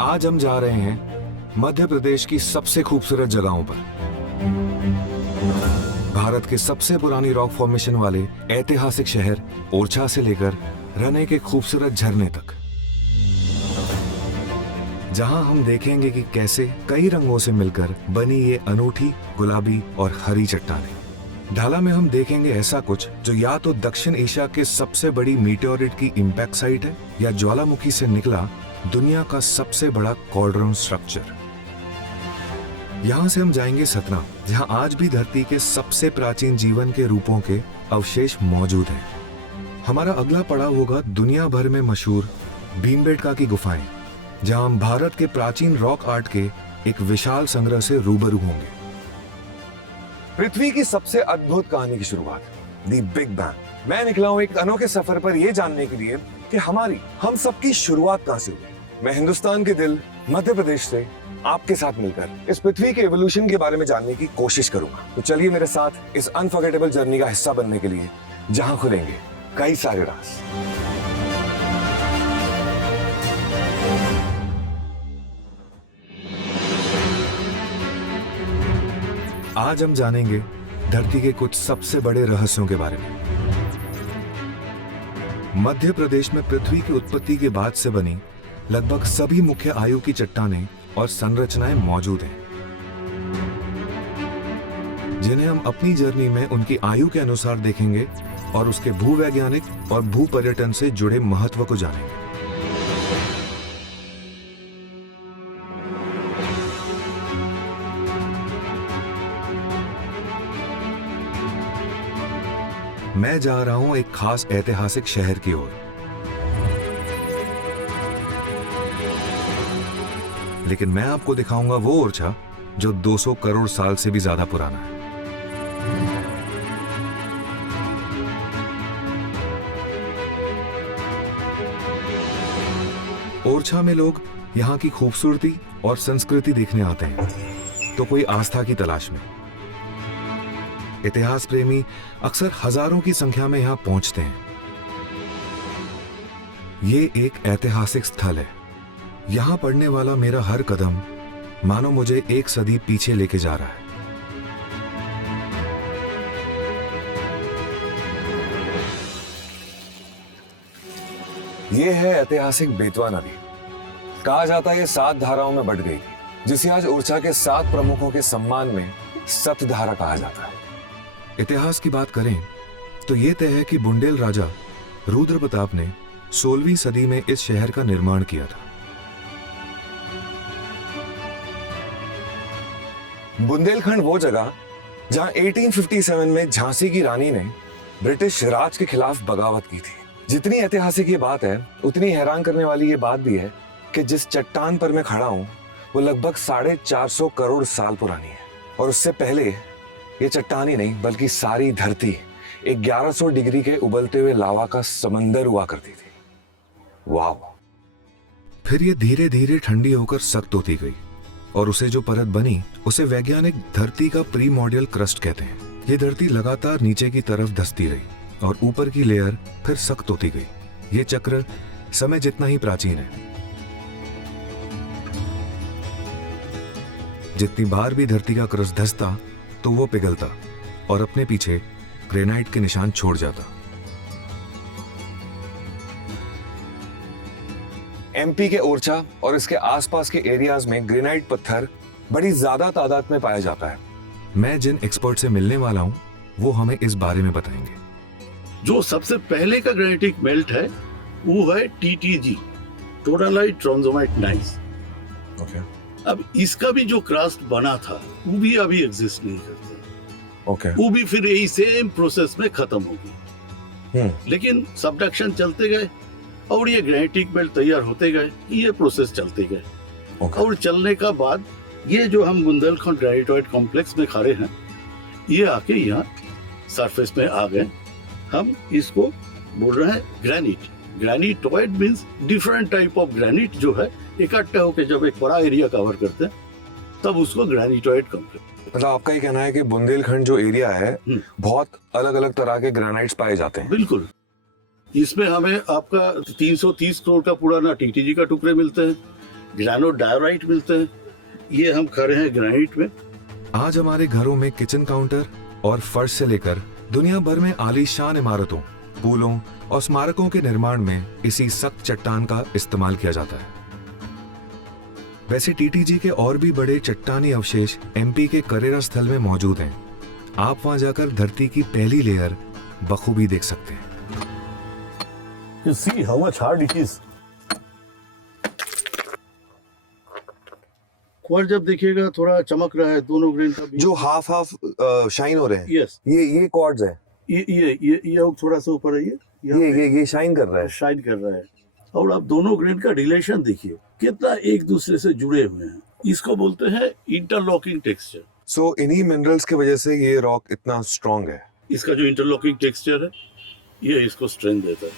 आज हम जा रहे हैं मध्य प्रदेश की सबसे खूबसूरत जगहों पर। भारत के सबसे पुरानी रॉक फॉर्मेशन वाले ऐतिहासिक शहर ओरछा से लेकर रने के खूबसूरत झरने तक, जहां हम देखेंगे कि कैसे कई रंगों से मिलकर बनी ये अनूठी गुलाबी और हरी चट्टानें। ढाला में हम देखेंगे ऐसा कुछ जो या तो दक्षिण एशिया के सबसे बड़ी मीटेओरिट की इंपैक्ट साइट है या ज्वालामुखी से निकला दुनिया का सबसे बड़ा कॉल्ड्रॉन स्ट्रक्चर। यहां से हम जाएंगे सतना, जहां आज भी धरती के सबसे प्राचीन जीवन के रूपों के अवशेष मौजूद हैं। हमारा अगला पड़ाव होगा दुनिया भर में मशहूर भीमबेटका की गुफाएं, जहां हम भारत के प्राचीन रॉक आर्ट के एक विशाल संग्रह से रूबरू होंगे। पृथ्वी की सबसे अद्भुत कहानी की शुरुआत, द बिग बैंग। मैं निकला हूं एक अनोखे सफर पर यह जानने के लिए कि हम सबकी शुरुआत कहां से हुई। मैं हिंदुस्तान के दिल मध्य प्रदेश से आपके साथ मिलकर इस पृथ्वी के एवोल्यूशन के बारे में जानने की कोशिश करूंगा। तो चलिए मेरे साथ इस अनफॉरगेटेबल जर्नी का हिस्सा बनने के लिए, जहां खुलेंगे कई सारे राज। आज हम जानेंगे धरती के कुछ सबसे बड़े रहस्यों के बारे में। मध्य प्रदेश में पृथ्वी की उत्पत्ति के बाद से बनी लगभग सभी मुख्य आयु की चट्टानें और संरचनाएं मौजूद हैं, जिन्हें हम अपनी जर्नी में उनकी आयु के अनुसार देखेंगे और उसके भूवैज्ञानिक और भू पर्यटन से जुड़े महत्व को जानेंगे। मैं जा रहा हूं एक खास ऐतिहासिक शहर की ओर, लेकिन मैं आपको दिखाऊंगा वो ओरछा जो 200 करोड़ साल से भी ज्यादा पुराना है। ओरछा में लोग यहां की खूबसूरती और संस्कृति देखने आते हैं, तो कोई आस्था की तलाश में। इतिहास प्रेमी अक्सर हजारों की संख्या में यहां पहुंचते हैं। ये एक ऐतिहासिक स्थल है। यहां पड़ने वाला मेरा हर कदम मानो मुझे एक सदी पीछे लेके जा रहा है। यह है ऐतिहासिक बेतवा नदी। कहा जाता है ये 7 धाराओं में बट गई थी, जिसे आज ओरछा के 7 प्रमुखों के सम्मान में सतधारा कहा जाता है। इतिहास की बात करें तो यह तय है कि बुंदेल राजा रुद्र प्रताप ने 16वीं सदी में इस शहर का निर्माण किया था। बुंदेलखंड वो जगह जहां 1857 में झांसी की रानी ने ब्रिटिश राज के खिलाफ बगावत की थी। जितनी ऐतिहासिक ये बात है, उतनी हैरान करने वाली ये बात भी है कि जिस चट्टान पर मैं खड़ा हूं वो लगभग 450 करोड़ साल पुरानी है। और उससे पहले ये चट्टान ही नहीं बल्कि सारी धरती 1100 डिग्री के उबलते हुए लावा का समंदर हुआ करती थी। वाह! फिर ये धीरे धीरे ठंडी होकर सख्त होती गई और उसे जो परत बनी उसे वैज्ञानिक धरती का प्रीमॉर्डियल क्रस्ट कहते हैं। ये धरती लगातार नीचे की तरफ धंसती रही और ऊपर की लेयर फिर सख्त होती गई। ये चक्र समय जितना ही प्राचीन है। जितनी बार भी धरती का क्रस्ट धंसता तो वो पिघलता और अपने पीछे ग्रेनाइट के निशान छोड़ जाता। एमपी के ओरछा और इसके आसपास के एरियाज में ग्रेनाइट पत्थर बड़ी ज्यादा तादाद में पाया जाता है। मैं जिन एक्सपर्ट से मिलने वाला हूं वो हमें इस बारे में बताएंगे। जो सबसे पहले का ग्रेनाइटिक मेल्ट है वो है TTG, टोनालाइट ट्रांसोमाइट नाइस। ओके। अब इसका भी जो क्रस्ट बना था वो भी अभी एग्जिस्ट नहीं करते। ओके। वो भी फिर यही सेम प्रोसेस में खत्म होगी। लेकिन सबडक्शन चलते गए और ये ग्रेनाइटिक बेल्ट तैयार होते गए, ये प्रोसेस चलते गए। और चलने का बाद ये जो हम बुंदेलखंड ग्रेनाइटोइड कॉम्प्लेक्स में खड़े हैं, ये आके यहाँ सरफेस में आ गए। हम इसको बोल रहे हैं granite. Granitoid means different type of granite जो है इकट्ठे होकर जब एक बड़ा एरिया कवर करते हैं तब उसको ग्रेनाइटोइड कॉम्प्लेक्स। मतलब आपका ये कहना है कि बुंदेलखंड जो एरिया है बहुत अलग अलग तरह के ग्रेनाइट्स पाए जाते हैं। बिल्कुल। इसमें हमें आपका 330 करोड़ का पुराना TTG का टुकड़े मिलते हैं। ग्रेनाइट मिलते हैं। ये हम खड़े हैं ग्रेनाइट में। आज हमारे घरों में किचन काउंटर और फर्श से लेकर दुनिया भर में आलीशान इमारतों, पुलों और स्मारकों के निर्माण में इसी सख्त चट्टान का इस्तेमाल किया जाता है। वैसे टीटीजी के और भी बड़े चट्टानी अवशेष एमपी के करेरा स्थल में मौजूद हैं। आप वहां जाकर धरती की पहली लेयर बखूबी देख सकते हैं। You see how much hard it is. और जब देखिएगा थोड़ा चमक रहा है दोनों ग्रेन का भी। जो हाफ हाफ शाइन हो रहे हैं। यस, ये कॉर्ड्स हैं। ये थोड़ा सा ऊपर है। ये शाइन कर रहा है। शाइन कर रहा है। और आप दोनों ग्रेन का रिलेशन देखिए कितना एक दूसरे से जुड़े हुए हैं। इसको बोलते हैं इंटरलॉकिंग टेक्सचर। सो इन्हीं मिनरल्स की वजह से ये रॉक इतना स्ट्रॉन्ग है। इसका जो इंटरलॉकिंग टेक्सचर है ये इसको स्ट्रेंथ देता है।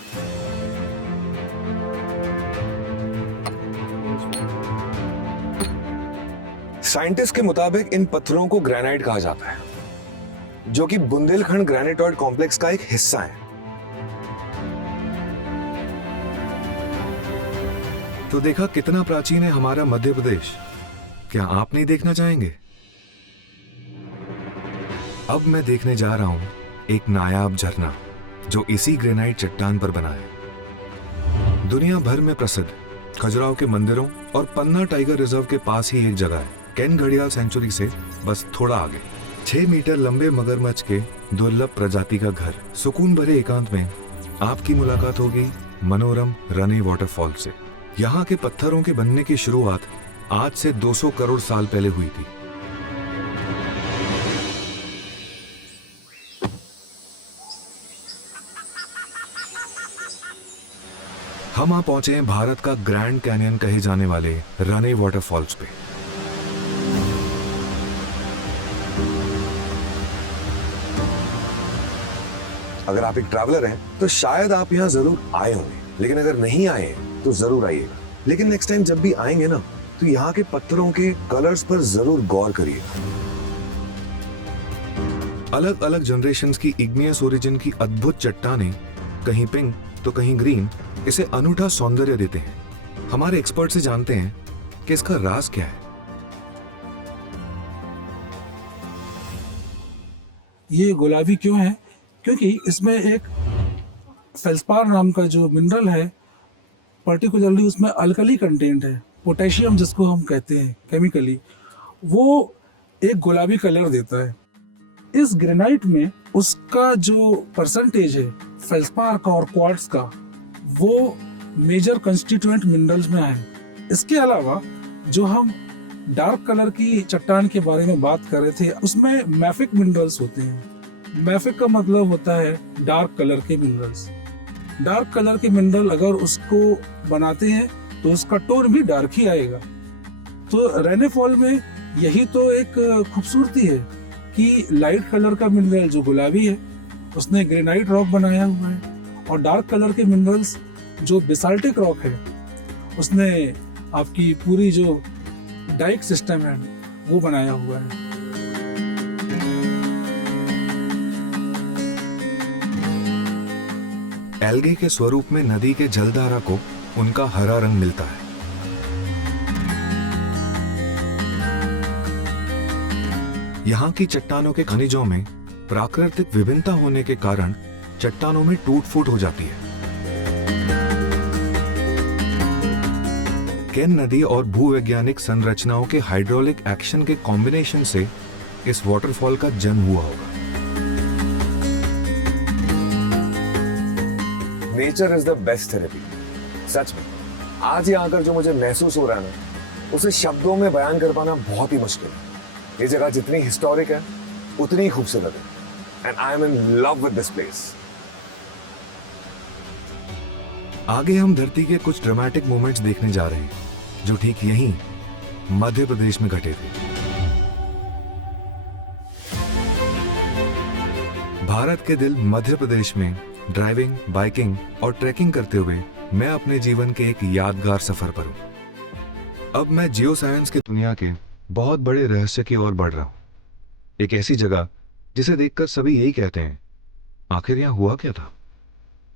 साइंटिस्ट के मुताबिक इन पत्थरों को ग्रेनाइट कहा जाता है, जो कि बुंदेलखंड ग्रेनाइटॉइड कॉम्प्लेक्स का एक हिस्सा है। तो देखा कितना प्राचीन है हमारा मध्य प्रदेश। क्या आप नहीं देखना चाहेंगे? अब मैं देखने जा रहा हूं एक नायाब झरना जो इसी ग्रेनाइट चट्टान पर बना है। दुनिया भर में प्रसिद्ध खजुराहो के मंदिरों और पन्ना टाइगर रिजर्व के पास ही एक जगह है, केन घड़ियाल सेंचुरी से बस थोड़ा आगे। 6 मीटर लंबे मगरमच्छ के दुर्लभ प्रजाति का घर। सुकून भरे एकांत में आपकी मुलाकात होगी मनोरम रने वाटरफॉल से। यहाँ के पत्थरों के बनने की शुरुआत आज से 200 करोड़ साल पहले हुई थी। हम आ पहुंचे हैं भारत का ग्रैंड कैनियन कहे जाने वाले रने वाटरफॉल्स पे। अगर आप एक ट्रैवलर हैं तो शायद आप यहाँ जरूर आए होंगे, लेकिन अगर नहीं आए हैं तो जरूर आइएगा। लेकिन नेक्स्ट टाइम जब भी आएंगे ना तो यहाँ के पत्थरों के कलर्स पर जरूर गौर करिए। अलग अलग जनरेशंस की इग्नियस ओरिजिन की अद्भुत चट्टानें, कहीं पिंक तो कहीं ग्रीन, इसे अनूठा सौंदर्य देते हैं। हमारे एक्सपर्ट से जानते हैं कि इसका राज क्या है। ये गुलाबी क्यों है? क्योंकि इसमें एक फेल्सपार नाम का जो मिनरल है, पर्टिकुलरली उसमें अल्कली कंटेंट है, पोटेशियम जिसको हम कहते हैं केमिकली, वो एक गुलाबी कलर देता है। इस ग्रेनाइट में उसका जो परसेंटेज है फेल्सपार का और क्वार्ट्ज का, वो मेजर कंस्टिट्यूएंट मिनरल्स में है। इसके अलावा जो हम डार्क कलर की चट्टान के बारे में बात कर रहे थे, उसमें मैफिक मिनरल्स होते हैं। मैफिक का मतलब होता है डार्क कलर के मिनरल्स। डार्क कलर के मिनरल अगर उसको बनाते हैं तो उसका टोन भी डार्क ही आएगा। तो रेने फॉल में यही तो एक खूबसूरती है कि लाइट कलर का मिनरल जो गुलाबी है उसने ग्रेनाइट रॉक बनाया हुआ है, और डार्क कलर के मिनरल्स जो बेसाल्टिक रॉक है उसने आपकी पूरी जो डाइक सिस्टम है वो बनाया हुआ है। एल्गे के स्वरूप में नदी के जलधारा को उनका हरा रंग मिलता है। यहाँ की चट्टानों के खनिजों में प्राकृतिक विभिन्नता होने के कारण चट्टानों में टूट फूट हो जाती है। केन नदी और भूवैज्ञानिक संरचनाओं के हाइड्रोलिक एक्शन के कॉम्बिनेशन से इस वाटरफॉल का जन्म हुआ होगा। Nature is the best therapy. सच में आज यहाँ आकर जो मुझे महसूस हो रहा है ना, उसे शब्दों में बयान कर पाना बहुत ही मुश्किल है। ये जगह जितनी हिस्टोरिक है उतनी ही खूबसूरत है, and I am in love with this place. आगे हम धरती के कुछ ड्रामेटिक मोमेंट्स देखने जा रहे हैं जो ठीक यहीं मध्य प्रदेश में घटे थे। भारत के दिल मध्य प्रदेश में ड्राइविंग, बाइकिंग और ट्रैकिंग करते हुए मैं अपने जीवन के एक यादगार सफर पर हूं। अब मैं जियो साइंस की दुनिया के बहुत बड़े रहस्य की ओर बढ़ रहा हूं। एक ऐसी जगह जिसे देखकर सभी यही कहते हैं, आखिर यहां हुआ क्या था।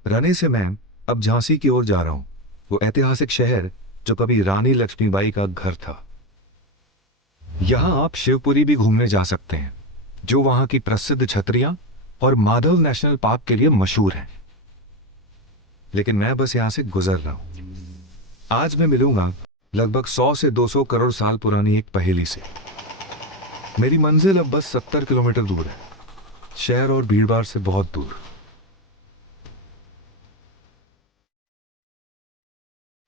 रने से मैं अब झांसी की ओर जा रहा हूं। वो ऐतिहासिक शहर जो कभी रानी लक्ष्मीबाई का घर था। यहां आप शिवपुरी भी घूमने जा सकते हैं, जो वहां की प्रसिद्ध छतरियां और माधव नेशनल पार्क के लिए मशहूर है। लेकिन मैं बस यहां से गुजर रहा हूं। आज मैं मिलूंगा लगभग 100 से 200 करोड़ साल पुरानी एक पहेली से। मेरी मंजिल अब बस 70 किलोमीटर दूर है, शहर और भीड़भाड़ से बहुत दूर।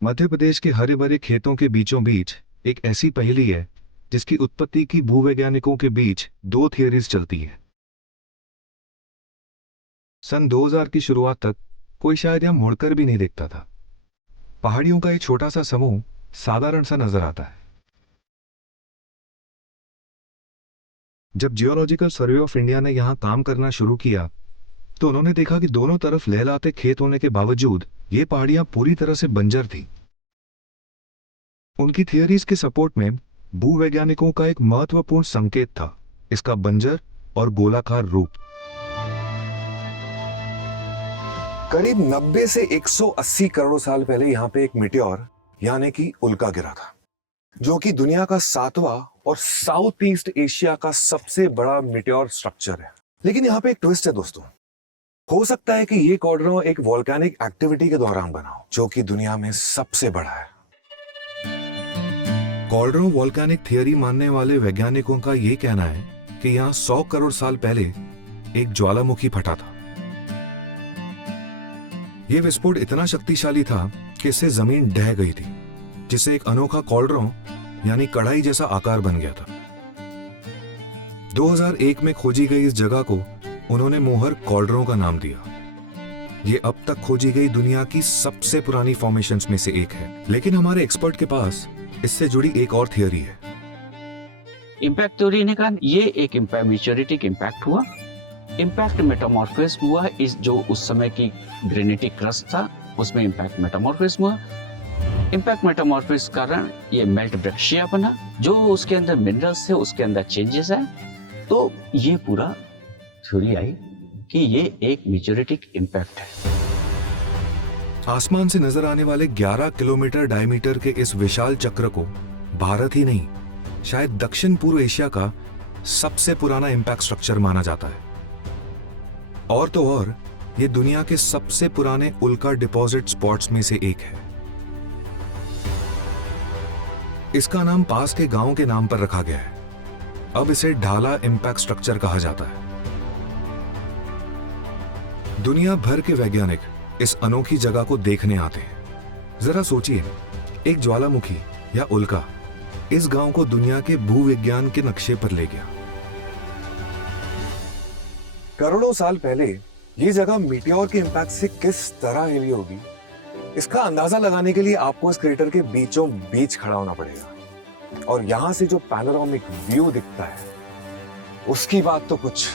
मध्य प्रदेश के हरे भरे खेतों के बीचों बीच एक ऐसी पहेली है जिसकी उत्पत्ति की भूवैज्ञानिकों के बीच 2 थियरीज चलती है। सन 2000 की शुरुआत तक कोई शायद यहां मुड़कर भी नहीं देखता था। पहाड़ियों का एक छोटा सा समूह साधारण सा नजर आता है। जब जियोलॉजिकल सर्वे ऑफ इंडिया ने यहां काम करना शुरू किया तो उन्होंने देखा कि दोनों तरफ लहलाते खेत होने के बावजूद ये पहाड़ियां पूरी तरह से बंजर थी। उनकी थियरीज के सपोर्ट में भूवैज्ञानिकों का एक महत्वपूर्ण संकेत था, इसका बंजर और गोलाकार रूप। करीब 90 से 180 करोड़ साल पहले यहां पे एक मीटियोर यानी कि उल्का गिरा था, जो कि दुनिया का 7वां और साउथ ईस्ट एशिया का सबसे बड़ा मीटियोर स्ट्रक्चर है। लेकिन यहां पे एक ट्विस्ट है दोस्तों। हो सकता है कि ये कॉर्डरों एक वोल्केनिक एक्टिविटी के दौरान बना हो, जो कि दुनिया में सबसे बड़ा है। कॉर्डरों वोल्केनिक थियरी मानने वाले वैज्ञानिकों का यह कहना है कि यहां 100 करोड़ साल पहले एक ज्वालामुखी फटा था। यह विस्फोट इतना शक्तिशाली था कि इससे जमीन ढह गई थी, जिससे एक अनोखा कॉर्डरों यानी कढ़ाई जैसा आकार बन गया था। 2001 में खोजी गई इस जगह को उन्होंने मोहर कॉर्डरों का नाम दिया। ये अब तक खोजी गई दुनिया की सबसे पुरानी फॉर्मेशंस में से एक है। लेकिन हमारे एक्सपर्ट के पास इससे जुड़ी एक और थियरी है। इम्पैक्ट थ्योरी ने कहा ये एक मेचोरिटिक इम्पैक्ट हुआ, इम्पैक्ट मेटामॉर्फिज्म हुआ। इस जो उस समय की ग्रेनिटिक क्रस्ट था उसमें इम्पैक्ट मेटामॉर्फिज्म हुआ। इम्पैक्ट मेटामॉर्फिज्म कारण ये मेल्ट ब्रैक्शिया बना, जो उसके अंदर मिनरल्स थे उसके अंदर चेंजेस आए। तो ये पूरा थ्योरी आई कि ये एक मेचोरिटिक इम्पैक्ट है। आसमान से नजर आने वाले 11 किलोमीटर डायमीटर के इस विशाल चक्र को भारत ही नहीं, शायद दक्षिण पूर्व एशिया का सबसे पुराना इम्पैक्ट स्ट्रक्चर माना जाता है। और तो और ये दुनिया के सबसे पुराने उल्का डिपॉजिट स्पॉट्स में से एक है। इसका नाम पास के गांव के नाम पर रखा गया है। अब इसे ढाला इम्पैक्ट स्ट्रक्चर कहा जाता है। दुनिया भर के वैज्ञानिक इस अनोखी जगह को देखने आते हैं। जरा सोचिए, एक ज्वालामुखी या उल्का इस गांव को दुनिया के भूविज्ञान के नक्शे पर ले गया। करोड़ों साल पहले यह जगह मीटियोर के इम्पैक्ट से किस तरह हिली होगी, इसका अंदाजा लगाने के लिए आपको इस क्रेटर के बीचों बीच खड़ा होना पड़ेगा। और यहां से जो पैनोरामिक व्यू दिखता है उसकी बात तो कुछ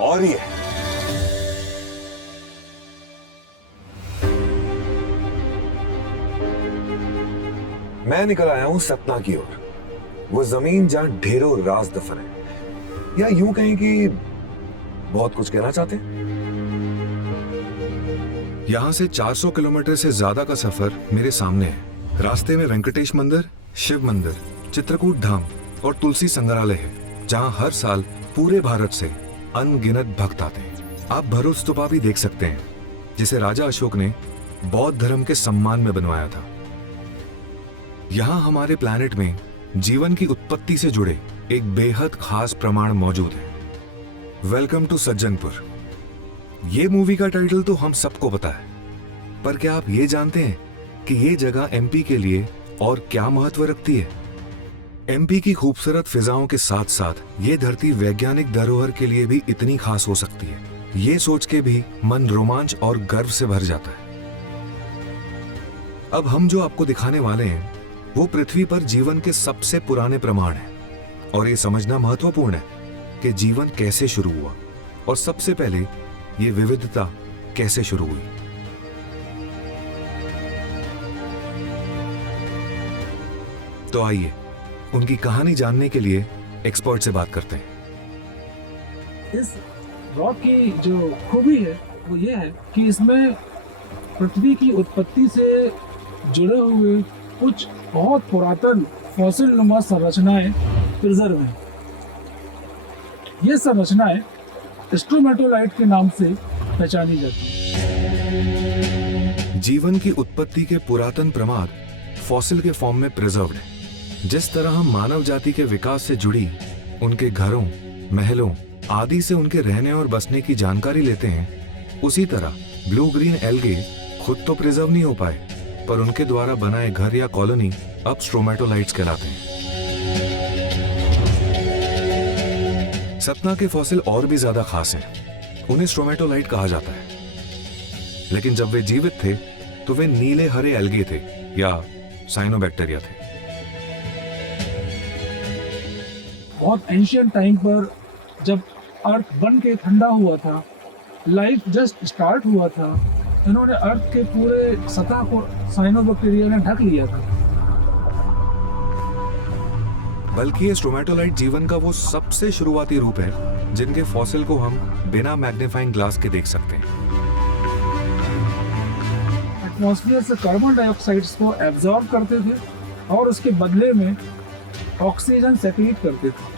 और ही है। मैं निकल आया हूं सतना की ओर, वो जमीन जहां ढेरों राज दफन है, या यूं कहें कि बहुत कुछ कहना चाहते हैं। यहां से 400 किलोमीटर से ज्यादा का सफर मेरे सामने है। रास्ते में वेंकटेश मंदिर, शिव मंदिर, चित्रकूट धाम और तुलसी संग्रहालय है, जहां हर साल पूरे भारत से अनगिनत भक्त आते हैं। आप भरूच स्तूपा भी देख सकते हैं, जिसे राजा अशोक ने बौद्ध धर्म के सम्मान में बनवाया था। यहां हमारे प्लैनेट में जीवन की उत्पत्ति से जुड़े एक बेहद खास प्रमाण मौजूद है। Welcome to Sajjanpur. ये मूवी का टाइटल तो हम सबको पता है, पर क्या आप ये जानते हैं कि ये जगह एमपी के लिए और क्या महत्व रखती है? एमपी की खूबसूरत फिजाओं के साथ साथ ये धरती वैज्ञानिक धरोहर के लिए भी इतनी खास हो सकती है, ये सोच के भी मन रोमांच और गर्व से भर जाता है। अब हम जो आपको दिखाने वाले हैं वो पृथ्वी पर जीवन के सबसे पुराने प्रमाण हैं, और ये समझना महत्वपूर्ण है कि जीवन कैसे शुरू हुआ और सबसे पहले ये विविधता कैसे शुरू हुई। तो आइए उनकी कहानी जानने के लिए एक्सपर्ट से बात करते हैं। इस रॉक की जो खूबी है वो ये है कि इसमें पृथ्वी की उत्पत्ति से जुड़े हुए कुछ बहुत पुरातन फॉसिल नुमा संरचनाएं प्रिजर्व हैं। ये संरचनाएं स्ट्रोमेटोलाइट के नाम से पहचानी जाती हैं। जीवन की उत्पत्ति के पुरातन प्रमाद फॉसिल के फॉर्म में प्रिजर्व्ड है। जिस तरह हम मानव जाति के विकास से जुड़ी उनके घरों, महलों आदि से उनके रहने और बसने की जानकारी लेते हैं, उसी तरह ब्लू ग्रीन एल्गे खुद तो प्रिजर्व नहीं हो पाए, पर उनके द्वारा बनाए घर या कॉलोनी अब स्ट्रोमेटोलाइट्स कहलाते हैं। सतना के फॉसिल और भी ज्यादा खास हैं। उन्हें स्ट्रोमेटोलाइट कहा जाता है, लेकिन जब वे जीवित थे तो वे नीले हरे एल्गे थे या साइनोबैक्टीरिया थे। बहुत एंशियंट टाइम पर जब अर्थ बन के ठंडा हुआ था, लाइफ जस्ट स्टार्ट हुआ था, इन्होंने अर्थ के पूरे सतह को साइनोबैक्टीरिया ने ढक लिया था। बल्कि ये स्ट्रोमेटोलाइट जीवन का वो सबसे शुरुआती रूप है जिनके फॉसिल को हम बिना मैग्नीफाइंग ग्लास के देख सकते हैं। एटमॉस्फेयर से कार्बन डाइऑक्साइड्स को एब्जॉर्ब करते थे और उसके बदले में ऑक्सीजन सेक्रीट करते थे।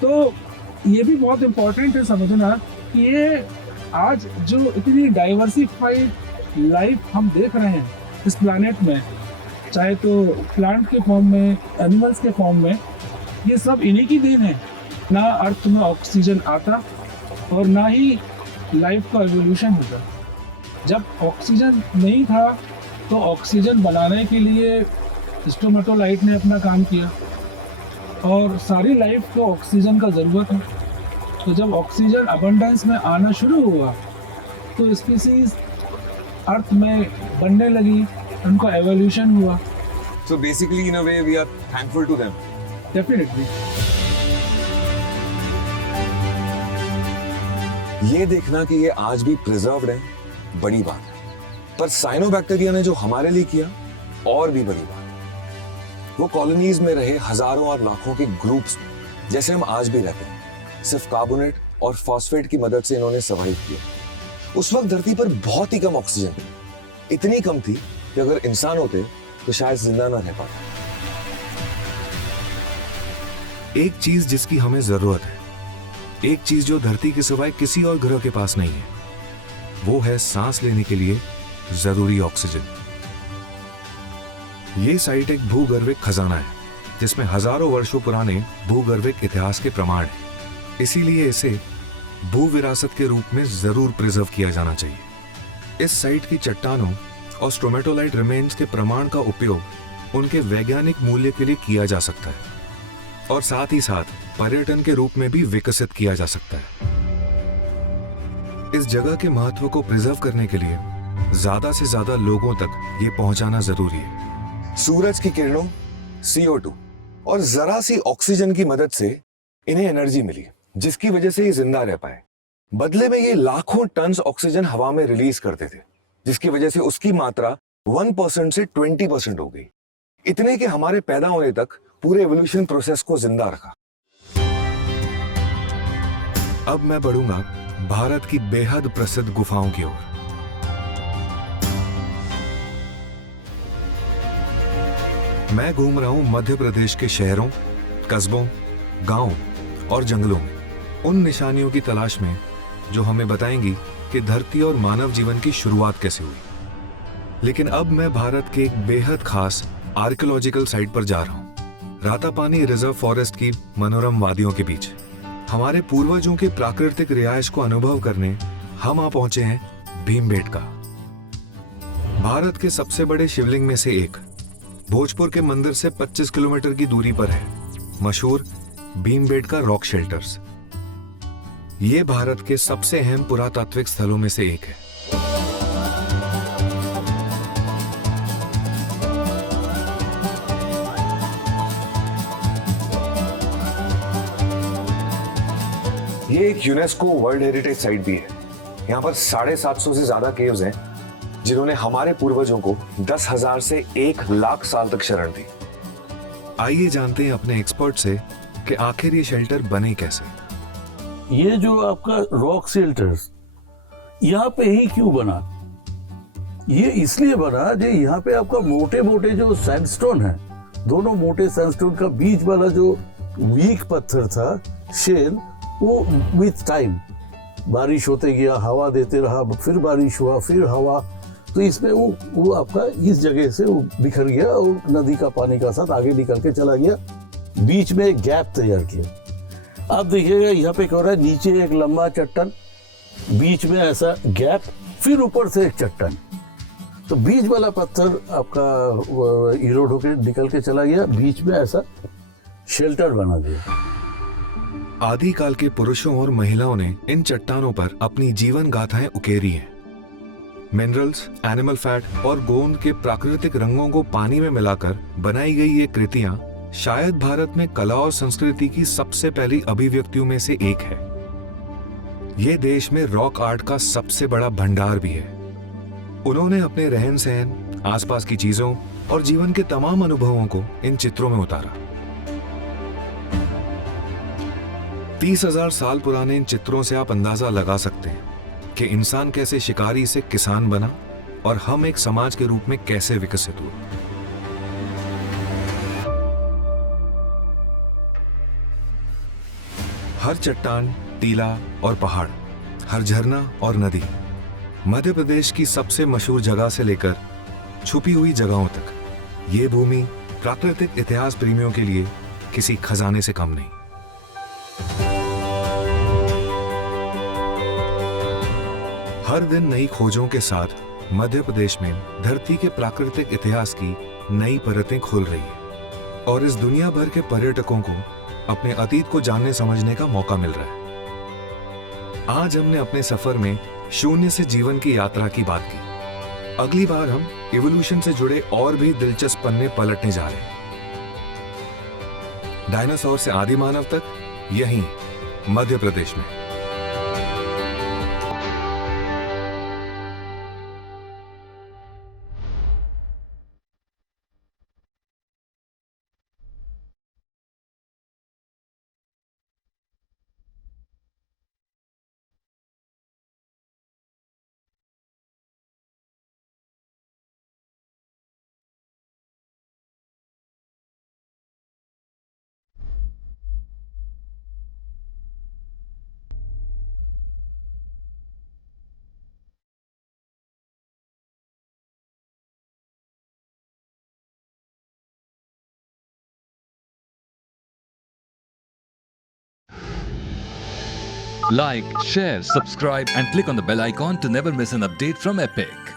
तो ये भी बहुत इम्पोर्टेंट है समझना कि ये आज जो इतनी डाइवर्सिफाइड लाइफ हम देख रहे हैं इस प्लैनेट में, चाहे तो प्लांट के फॉर्म में, एनिमल्स के फॉर्म में, ये सब इन्हीं की देन है। ना अर्थ में ऑक्सीजन आता और ना ही लाइफ का एवोल्यूशन होता। जब ऑक्सीजन नहीं था तो ऑक्सीजन बनाने के लिए स्ट्रोमेटोलाइट ने अपना काम किया, और सारी लाइफ को ऑक्सीजन का ज़रूरत है। तो जब ऑक्सीजन अबंडेंस में आना शुरू हुआ तो स्पीसीज अर्थ में बनने लगी, उनका एवोल्यूशन हुआ। So basically, in a way, we are thankful to them. Definitely ये देखना कि ये आज भी प्रिजर्व्ड है, बड़ी बात है। पर साइनोबैक्टीरिया ने जो हमारे लिए किया, और भी बड़ी बात। वो कॉलोनीज में रहे हजारों और लाखों के ग्रुप्स में, जैसे हम आज भी रहते हैं। सिर्फ कार्बोनेट और फॉस्फेट की मदद से इन्होंने सर्वाइव किया। उस वक्त धरती पर बहुत ही कम ऑक्सीजन थी, इतनी कम थी कि अगर इंसान होते तो शायद जिंदा ना रह पाते। एक चीज जिसकी हमें जरूरत है, एक चीज जो धरती के सिवाय किसी और ग्रह के पास नहीं है, वो है सांस लेने के लिए जरूरी ऑक्सीजन। ये साइट एक भूगर्भिक खजाना है जिसमें हजारों वर्षों पुराने भूगर्भिक इतिहास के प्रमाण हैं। इसीलिए इसे भू विरासत के रूप में जरूर प्रिजर्व किया जाना चाहिए। इस साइट की चट्टानों और स्ट्रोमेटोलाइट रिमेन्स के प्रमाण का उपयोग उनके वैज्ञानिक मूल्य के लिए किया जा सकता है और साथ ही साथ पर्यटन के रूप में भी विकसित किया जा सकता है। इस जगह के महत्व को प्रिजर्व करने के लिए ज्यादा से ज्यादा लोगों तक ये पहुंचाना जरूरी है। सूरज की किरणों, CO2 और जरा सी ऑक्सीजन की मदद से इन्हें एनर्जी मिली, जिसकी वजह से ये जिंदा रह पाए। बदले में ये लाखों टन ऑक्सीजन हवा में रिलीज करते थे, जिसकी वजह से उसकी मात्रा 1% से 20% हो गई। इतने कि हमारे पैदा होने तक पूरे एवोल्यूशन प्रोसेस को जिंदा रखा। अब मैं बढ़ूंगा भारत की बेहद प्रसिद्ध गुफाओं की ओर। मैं घूम रहा हूं मध्य प्रदेश के शहरों, कस्बों, गांवों और जंगलों में, उन निशानियों की तलाश में जो हमें बताएंगी कि धरती और मानव जीवन की शुरुआत कैसे हुई। लेकिन अब मैं भारत के एक बेहद खास आर्कियोलॉजिकल साइट पर जा रहा हूं, रातापानी रिजर्व फॉरेस्ट की मनोरम वादियों के बीच। हमारे पूर्वजों के प्राकृतिक रिहायश को अनुभव करने हम आ पहुंचे हैं भीमबेटका। भारत के सबसे बड़े शिवलिंग में से एक भोजपुर के मंदिर से 25 किलोमीटर की दूरी पर है मशहूर भीमबेटका रॉक शेल्टर्स। ये भारत के सबसे अहम पुरातात्विक स्थलों में से एक है। ये एक यूनेस्को वर्ल्ड हेरिटेज साइट भी है। यहाँ पर 750 से ज्यादा केव्स हैं, जिन्होंने हमारे पूर्वजों को 10,000 से 1,00,000 साल तक शरण दी। आइए जानते हैं अपने एक्सपर्ट से कि आखिर ये शेल्टर बने कैसे। ये जो आपका रॉक शेल्टर्स यहाँ पे ही क्यों बना? ये इसलिए बना जो यहाँ पे आपका मोटे मोटे जो सैंडस्टोन है, दोनों मोटे सैंडस्टोन का बीच वाला जो वीक पत्थर था शेल, वो विथ टाइम बारिश होते गया, हवा देते रहा, फिर बारिश हुआ, फिर हवा, तो इसमें वो आपका इस जगह से वो बिखर गया और नदी का पानी का साथ आगे निकल के चला गया, बीच में एक गैप तैयार किया। आप देखिएगा यहाँ पे क्या हो रहा है, नीचे एक लंबा चट्टान, बीच में ऐसा गैप, फिर ऊपर से एक चट्टान, तो बीच वाला पत्थर आपका इरोड होकर निकल के चला गया, बीच में ऐसा शेल्टर बना दिया। आदिकाल के पुरुषों और महिलाओं ने इन चट्टानों पर अपनी जीवन गाथाएं उकेरी हैं। मिनरल्स, एनिमल फैट और गोंद के प्राकृतिक रंगों को पानी में मिलाकर बनाई गई ये कृतियां शायद भारत में कला और संस्कृति की सबसे पहली अभिव्यक्तियों में से एक है। ये देश में रॉक आर्ट का सबसे बड़ा भंडार भी है। उन्होंने अपने रहन सहन, आसपास की चीजों और जीवन के तमाम अनुभवों को इन चित्रों में उतारा। 30,000 साल पुराने इन चित्रों से आप अंदाजा लगा सकते हैं कि इंसान कैसे शिकारी से किसान बना और हम एक समाज के रूप में कैसे विकसित हुए। हर चट्टान, टीला और पहाड़, हर झरना और नदी मध्य प्रदेश की सबसे मशहूर जगह से लेकर छुपी हुई जगहों तक, ये भूमि प्राकृतिक इतिहास प्रेमियों के लिए किसी खजाने से कम नहीं। हर दिन नई खोजों के साथ मध्य प्रदेश में धरती के प्राकृतिक इतिहास की नई परतें खुल रही है और इस दुनिया भर के पर्यटकों को अपने अतीत को जानने समझने का मौका मिल रहा है। आज हमने अपने सफर में शून्य से जीवन की यात्रा की बात की। अगली बार हम इवोल्यूशन से जुड़े और भी दिलचस्प पन्ने पलटने जा रहे हैं। डायनासोर से आदि मानव तक, यहीं मध्य प्रदेश में। Like, share, subscribe and click on the bell icon to never miss an update from Epic.